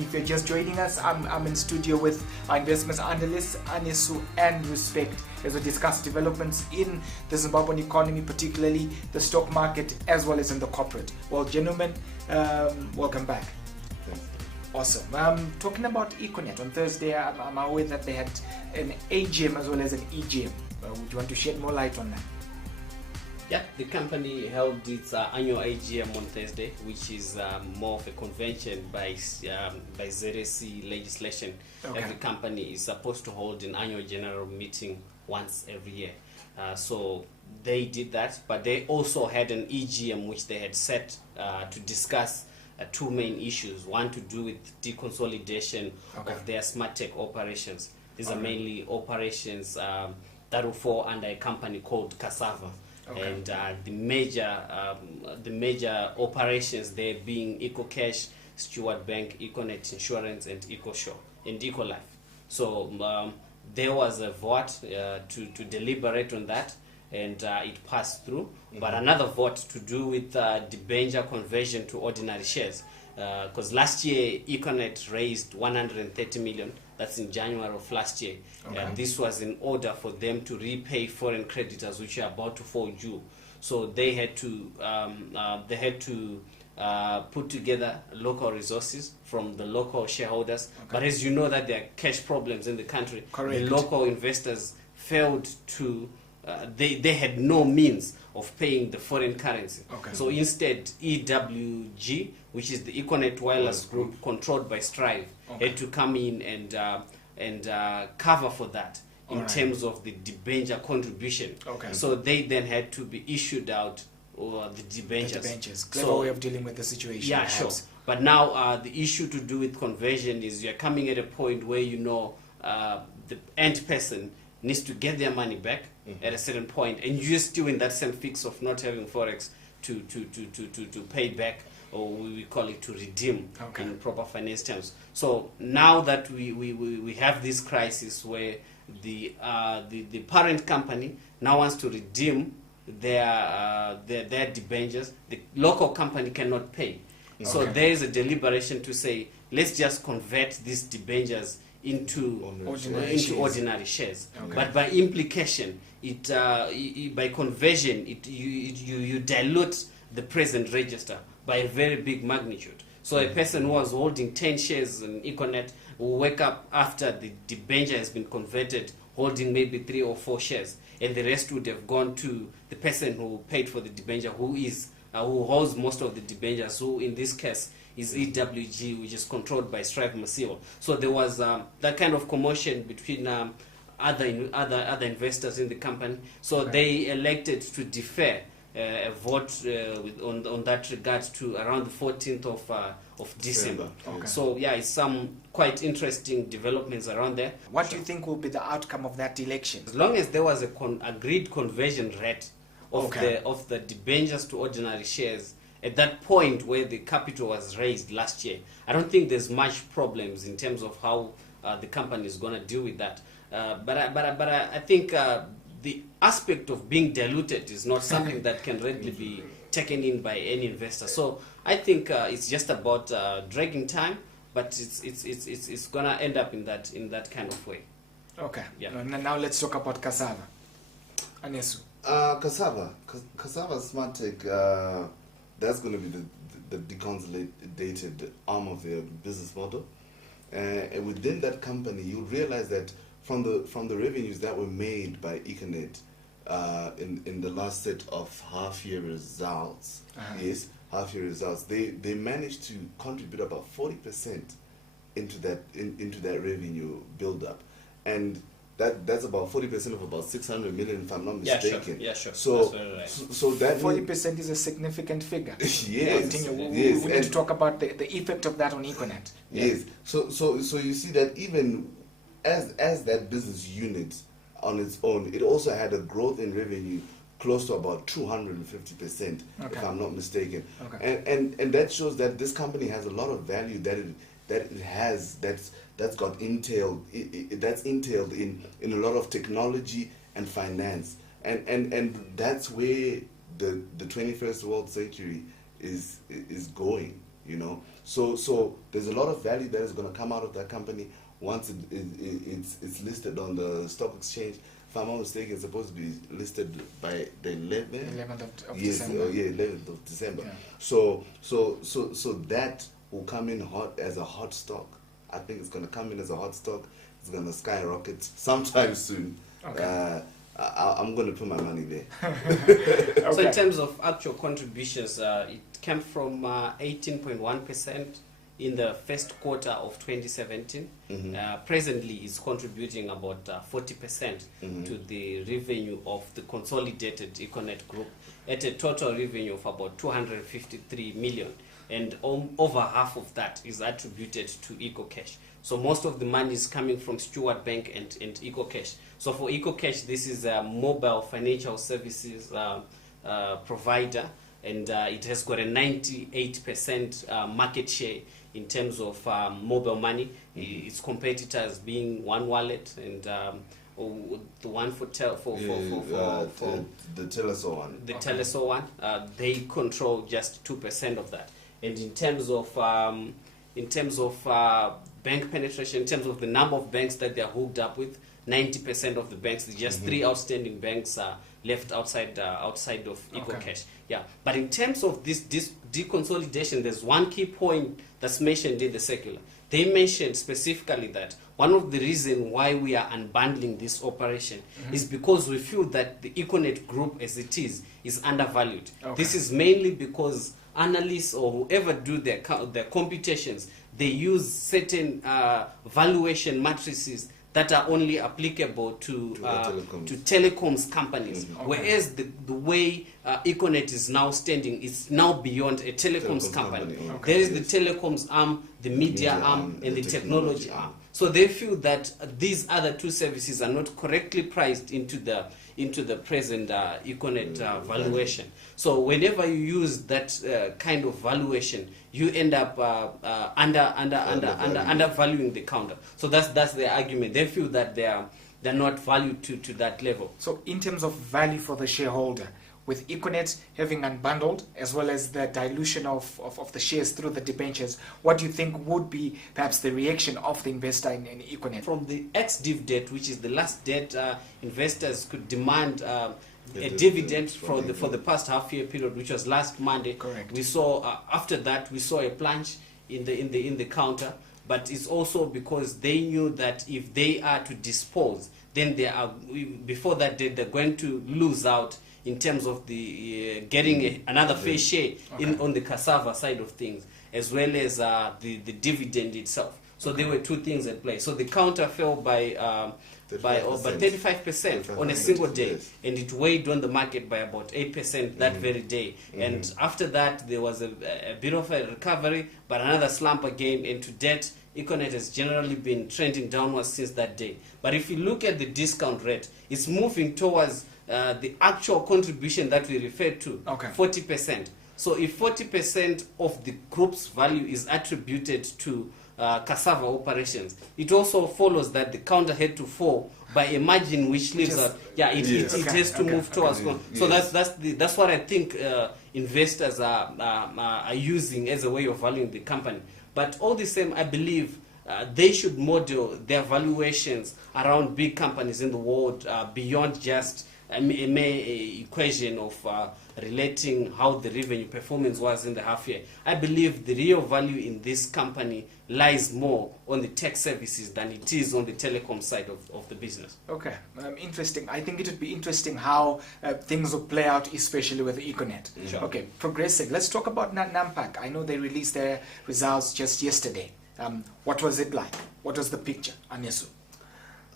If you're just joining us, I'm in studio with our investment analysts, Anesu and Respect, as we discuss developments in the Zimbabwean economy, particularly the stock market, as well as in the corporate. Well, gentlemen, welcome back. Awesome. Talking about Econet, on Thursday, I'm aware that they had an AGM as well as an EGM. Would you want to shed more light on that? Yeah, the company held its annual AGM on Thursday, which is more of a convention by ZSC legislation. Okay. Every company is supposed to hold an annual general meeting once every year. So they did that, but they also had an EGM which they had set to discuss two main issues. One to do with deconsolidation of their smart tech operations. These are mainly operations that will fall under a company called Cassava. And the major operations there being EcoCash, Stewart Bank, Econet Insurance, and EcoShow and EcoLife. So there was a vote to deliberate on that, and it passed through. But another vote to do with debenture conversion to ordinary shares, because last year Econet raised 130 million. That's in January of last year. This was in order for them to repay foreign creditors which are about to fall due. So they had to put together local resources from the local shareholders. But as you know that there are cash problems in the country, the local investors failed to. They had no means of paying the foreign currency. So instead, EWG, which is the Econet Wireless Group controlled by Strive, had to come in and cover for that in terms of the debenture contribution. So they then had to be issued out the debentures. Clever way of dealing with the situation. Yeah, sure. But now the issue to do with conversion is you're coming at a point where you know the end person needs to get their money back at a certain point, and you're still in that same fix of not having forex to pay back, or we call it to redeem in proper finance terms. So now that we have this crisis where the parent company now wants to redeem their debentures, the local company cannot pay. So there is a deliberation to say, let's just convert these debentures into ordinary shares. But by implication, by conversion, you dilute the present register by a very big magnitude. So a person who was holding 10 shares in Econet will wake up after the debenture has been converted holding maybe 3 or 4 shares, and the rest would have gone to the person who paid for the debenture, who holds most of the debentures, who in this case is EWG, which is controlled by Strive Masivo. So there was that kind of commotion between other investors in the company. So they elected to defer a vote on that regard to around the 14th of December. So yeah, it's some quite interesting developments around there. What do you think will be the outcome of that election? As long as there was a agreed conversion rate of the debentures to ordinary shares at that point where the capital was raised last year, I don't think there's much problems in terms of how the company is going to deal with that. But I think the aspect of being diluted is not something that can readily be taken in by any investor. So I think it's just about dragging time, but it's going to end up in that kind of way. Yeah. Now let's talk about Cassava. Anesu. Cassava Smart Tech, that's going to be the deconsolidated arm of their business model. And within that company, you'll realize that from the revenues that were made by Econet in the last set of half-year results, they managed to contribute about 40% into that revenue build-up, and that's about 40% of about 600 million, if I'm not mistaken. Yeah, sure. So that 40% is a significant figure. Yes. We need to talk about the effect of that on Econet. Yes. So you see that even as that business unit on its own, it also had a growth in revenue close to about 250%, if I'm not mistaken. And that shows that this company has a lot of value that it has that's entailed in a lot of technology and finance, and that's where the 21st world century is going. you know. So there's a lot of value that is going to come out of that company once it's listed on the stock exchange. If I'm not mistaken, it's supposed to be listed by the 11th of yes, December. yeah, 11th of December. Yeah. So that will come in hot as a hot stock. I think it's going to come in as a hot stock. It's going to skyrocket sometime soon. Okay. I'm going to put my money there. Okay. So in terms of actual contributions, it came from 18.1% in the first quarter of 2017. Presently, is contributing about 40% to the revenue of the consolidated Econet group at a total revenue of about 253 million. And over half of that is attributed to EcoCash. So most of the money is coming from Stewart Bank and EcoCash. So for EcoCash, this is a mobile financial services provider, and it has got a 98% market share in terms of mobile money. Its competitors being One Wallet and the one for the Teleso one. The Teleso one, they control just 2% of that. And in terms of bank penetration, in terms of the number of banks that they are hooked up with, 90% of the banks, just 3 outstanding banks are left outside of EcoCash. Yeah, but in terms of this deconsolidation, there's one key point that's mentioned in the circular. They mentioned specifically that one of the reasons why we are unbundling this operation is because we feel that the Econet group as it is undervalued. Okay. This is mainly because analysts or whoever do their computations, they use certain valuation matrices that are only applicable to telecoms companies, whereas the way Econet is now standing is now beyond a telecoms company. Okay. There is the telecoms arm, the media arm, and the technology arm. So they feel that these other two services are not correctly priced into the present Econet valuation. So whenever you use that kind of valuation, you end up undervaluing the counter. So that's their argument. They feel that they're not valued to that level. So in terms of value for the shareholder, with Econet having unbundled, as well as the dilution of the shares through the debentures, what do you think would be perhaps the reaction of the investor in Econet? From the ex-div date, which is the last date investors could demand a dividend for the past half-year period, which was last Monday. Correct. We saw after that we saw a plunge in the counter, but it's also because they knew that if they are to dispose, then before that date they're going to lose out in terms of the getting another fair share on the Cassava side of things, as well as the dividend itself. So there were two things at play. So the counter fell by 35% on a single day, yes. and it weighed on the market by about 8% that very day. And after that, there was a bit of a recovery, but another slump again. And to date, Econet has generally been trending downwards since that day. But if you look at the discount rate, it's moving towards the actual contribution that we referred to, 40%. So if 40% of the group's value is attributed to Cassava operations, it also follows that the counter had to fall by a margin which leaves out. Yeah, it has to move towards. So that's what I think investors are using as a way of valuing the company. But all the same, I believe they should model their valuations around big companies in the world beyond just a mere equation of relating how the revenue performance was in the half year. I believe the real value in this company lies more on the tech services than it is on the telecom side of the business. Okay, interesting. I think it would be interesting how things will play out, especially with Econet. Sure. Okay, progressing. Let's talk about NAMPAK. I know they released their results just yesterday. What was it like? What was the picture, Anesu?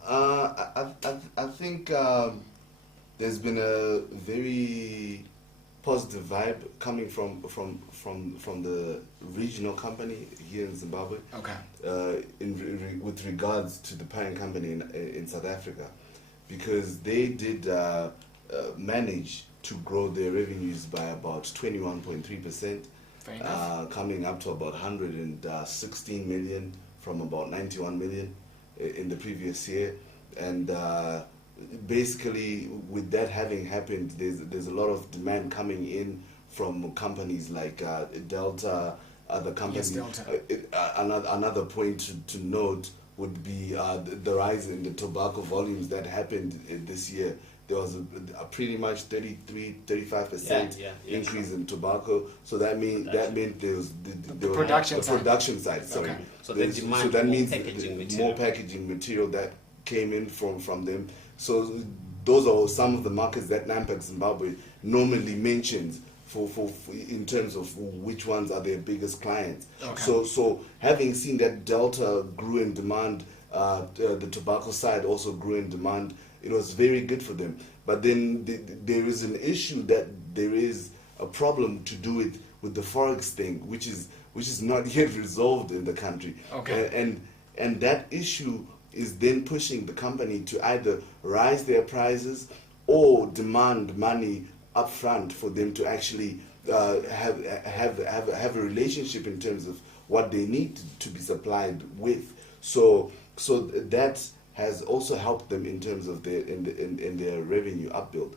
I think there's been a very positive vibe coming from the regional company here in Zimbabwe. Okay. With regards to the parent company in South Africa, because they did manage to grow their revenues by about 21.3%, coming up to about 116 million from about 91 million in the previous year. And basically, with that having happened, there's a lot of demand coming in from companies like Delta, other companies. Yes, Another point to note would be the rise in the tobacco volumes that happened this year. There was a pretty much 35% increase in tobacco. So that meant there was the production side. Sorry. Okay. So they demand more packaging material that came in from them. So those are some of the markets that NAMPAK Zimbabwe normally mentions for in terms of which ones are their biggest clients. Okay. So having seen that Delta grew in demand, the tobacco side also grew in demand. It was very good for them. But then there is an issue that there is a problem to do with the forex thing, which is not yet resolved in the country. Okay. And that issue is then pushing the company to either rise their prices or demand money up front for them to actually have a relationship in terms of what they need to be supplied with. So that has also helped them in terms of in their revenue upbuild.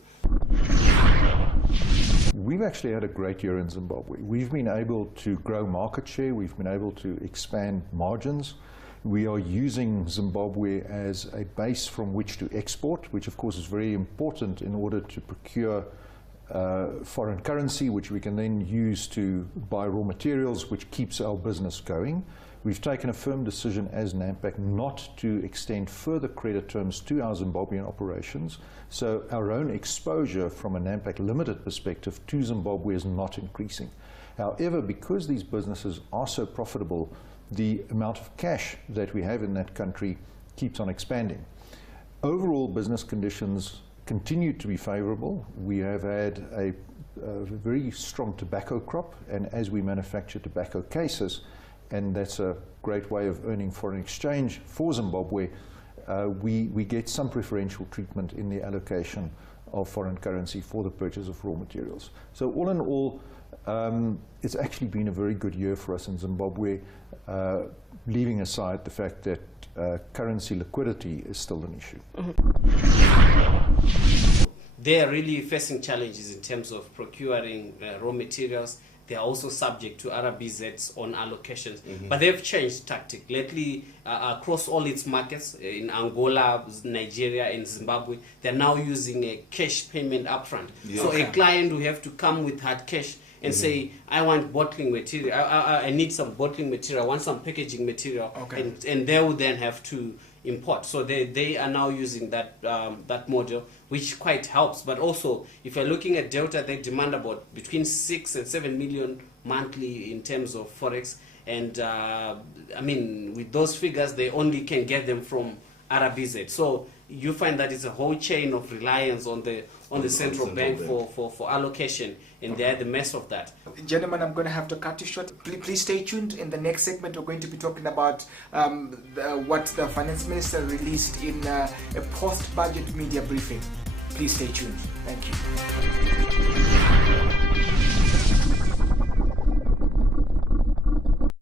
We've actually had a great year in Zimbabwe. We've been able to grow market share. We've been able to expand margins. We are using Zimbabwe as a base from which to export, which of course is very important in order to procure foreign currency, which we can then use to buy raw materials, which keeps our business going. We've taken a firm decision as NAMPAK not to extend further credit terms to our Zimbabwean operations. So our own exposure from a NAMPAK Limited perspective to Zimbabwe is not increasing. However, because these businesses are so profitable, the amount of cash that we have in that country keeps on expanding. Overall business conditions continue to be favorable. We have had a very strong tobacco crop, and as we manufacture tobacco cases, and that's a great way of earning foreign exchange for Zimbabwe, we get some preferential treatment in the allocation of foreign currency for the purchase of raw materials. So all in all, it's actually been a very good year for us in Zimbabwe, leaving aside the fact that currency liquidity is still an issue. They are really facing challenges in terms of procuring raw materials. They are also subject to RBZ's on allocations, but they've changed tactic lately across all its markets in Angola, Nigeria, and Zimbabwe. They're now using a cash payment upfront. Yeah. So a client will have to come with hard cash and say, I want bottling material, I need some bottling material, I want some packaging material, and they will then have to import. So they are now using that that model, which quite helps. But also, if you're looking at Delta, they demand about between 6 and 7 million monthly in terms of forex. And I mean, with those figures, they only can get them from RBZ. So you find that it's a whole chain of reliance on the central bank for allocation, and they're the mess of that. Gentlemen, I'm going to have to cut you short. Please stay tuned. In the next segment, we're going to be talking about what the finance minister released in a post-budget media briefing. Please stay tuned. Thank you.